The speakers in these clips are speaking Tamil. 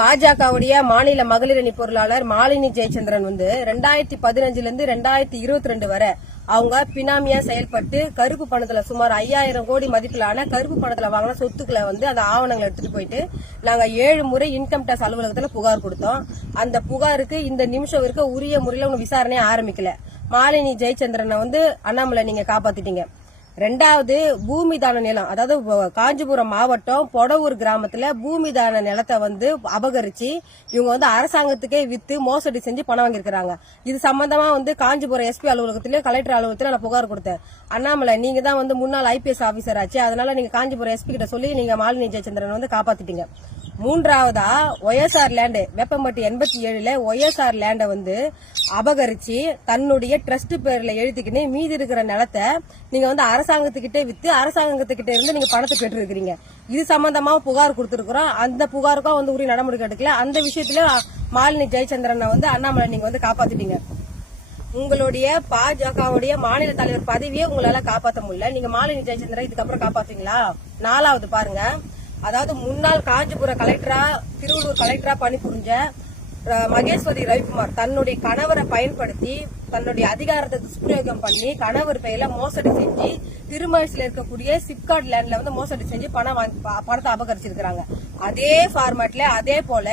பாஜகவுடைய மாநில மகளிர் அணி பொருளாளர் மாலினி ஜெயச்சந்திரன் வந்து ரெண்டாயிரத்தி பதினஞ்சுல இருந்து ரெண்டாயிரத்தி இருபத்தி ரெண்டு வரை அவங்க பினாமியா செயல்பட்டு கருப்பு பணத்துல சுமார் ஐயாயிரம் கோடி மதிப்பிலான கருப்பு பணத்துல வாங்கின சொத்துக்களை வந்து அந்த ஆவணங்களை எடுத்துட்டு போயிட்டு நாங்க ஏழு முறை இன்கம் டேக்ஸ் அலுவலகத்துல புகார் கொடுத்தோம். அந்த புகாருக்கு இந்த நிமிஷம் இருக்க உரிய முறையில ஒன்றும் விசாரணையே ஆரம்பிக்கல. மாலினி ஜெயச்சந்திரனை வந்து அண்ணாமலை நீங்க காப்பாத்திட்டீங்க. ரெண்டாவது பூமி தான நிலம். அதாவது காஞ்சிபுரம் மாவட்டம் பொடவூர் கிராமத்துல பூமி தான நிலத்தை வந்து அபகரிச்சு இவங்க வந்து அரசாங்கத்துக்கே வித்து மோசடி செஞ்சு பணம் வாங்கியிருக்கிறாங்க. இது சம்பந்தமா வந்து காஞ்சிபுரம் எஸ்பி அலுவலகத்திலயும் கலெக்டர் அலுவலகத்திலும் நான் புகார் கொடுத்தேன். அண்ணாமலை நீங்க தான் வந்து முன்னாள் ஐபிஎஸ் ஆபீசர் ஆச்சு. அதனால நீங்க காஞ்சிபுரம் எஸ்பி கிட்ட சொல்லி நீங்க மாலினி ஜெயச்சந்திரன் வந்து காப்பாத்திட்டீங்க. மூன்றாவதா ஒய்எஸ்ஆர் லேண்டு வேப்பம்பட்டி எண்பத்தி ஏழுல ஒய்எஸ்ஆர் லேண்டை வந்து அபகரிச்சு தன்னுடைய ட்ரஸ்ட் பேர்ல எழுதிக்கின்னு மீதி இருக்கிற நிலத்தை நீங்க வந்து அரசாங்கத்துக்கிட்டே வித்து அரசாங்கத்துக்கிட்டே இருந்து நீங்க பணத்தை பெற்றிருக்கிறீங்க. இது சம்பந்தமா புகார் கொடுத்துருக்குறோம். அந்த புகாருக்கும் வந்து உரிய நடவடிக்கை எடுக்கல. அந்த விஷயத்துல மாலினி ஜெயச்சந்திரனை வந்து அண்ணாமலை நீங்க வந்து காப்பாத்திட்டீங்க. உங்களுடைய பாஜகவுடைய மாநில தலைவர் பதவியே உங்களால காப்பாற்ற முடியல. நீங்க மாலினி ஜெயச்சந்திரன் இதுக்கப்புறம் காப்பாத்துவீங்களா நாலாவது பாருங்க. அதாவது முன்னாள் காஞ்சிபுரம் கலெக்டரா திருவள்ளூர் கலெக்டரா பணிபுரிஞ்ச மகேஸ்வரி ரவிக்குமார் தன்னுடைய கணவரை பயன்படுத்தி தன்னுடைய அதிகாரத்தை துஷ்பிரயோகம் பண்ணி கணவர் பெயர்ல மோசடி செஞ்சு திருமழிசில இருக்கக்கூடிய சிப்காட் லேண்ட்ல வந்து மோசடி செஞ்சு பணம் பணத்தை அபகரிச்சிருக்கிறாங்க. அதே ஃபார்மேட்ல அதே போல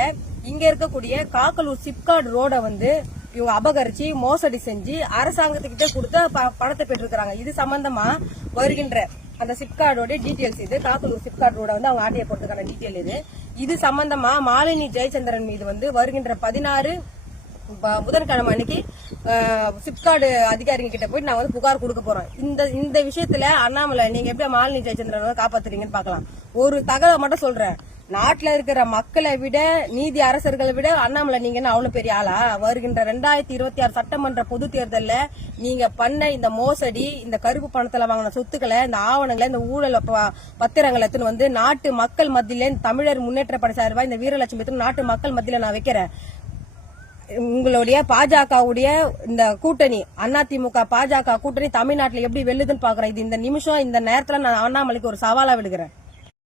இங்க இருக்கக்கூடிய காக்கலூர் சிப்காட் ரோட வந்து இவங்க அபகரிச்சு மோசடி செஞ்சு அரசாங்கத்துக்கிட்ட கொடுத்த ப- பணத்தை பெற்றிருக்கிறாங்க. இது சம்பந்தமா வருகின்ற அந்த சிப்கார்டோட டீட்டெயில்ஸ் இது. காத்தூர் சிப்கார்ட் ரோட வந்து அவங்க ஆர்டிஐ போறதுக்கான டீட்டெயில் இது. இது சம்பந்தமா மாலினி ஜெயச்சந்திரன் மீது வந்து வருகின்ற பதினாறு புதன்கிழமை அன்னைக்கு சிப்கார்டு அதிகாரிங்க கிட்ட போயிட்டு நான் வந்து புகார் கொடுக்க போறோம் இந்த இந்த விஷயத்துல அண்ணாமலை நீங்க எப்படி மாலினி ஜெயச்சந்திரன் காப்பாத்துறீங்கன்னு பார்க்கலாம். ஒரு தகவலை மட்டும் சொல்றேன். நாட்டில் இருக்கிற மக்களை விட நீதி அரசர்களை விட அண்ணாமலை நீங்க என்ன அவ்வளவு பெரிய ஆளா? வருகின்ற ரெண்டாயிரத்தி இருபத்தி ஆறு சட்டமன்ற பொது தேர்தலில் நீங்க பண்ண இந்த மோசடி இந்த கருப்பு பணத்துல வாங்கின சொத்துக்களை இந்த ஆவணங்களை இந்த ஊழல் ப- பத்திரங்களை எடுத்துன்னு வந்து நாட்டு மக்கள் மத்தியில தமிழர் முன்னேற்ற படை சார்பா இந்த வீரலட்சுமி நாட்டு மக்கள் மத்தியில நான் வைக்கிறேன். உங்களுடைய பாஜகவுடைய இந்த கூட்டணி அதிமுக பாஜக கூட்டணி தமிழ்நாட்டில் எப்படி வெல்லுதுன்னு பாக்குறேன். இது இந்த நிமிஷம் இந்த நேரத்துல நான் அண்ணாமலைக்கு ஒரு சவாலா விடுகிறேன்.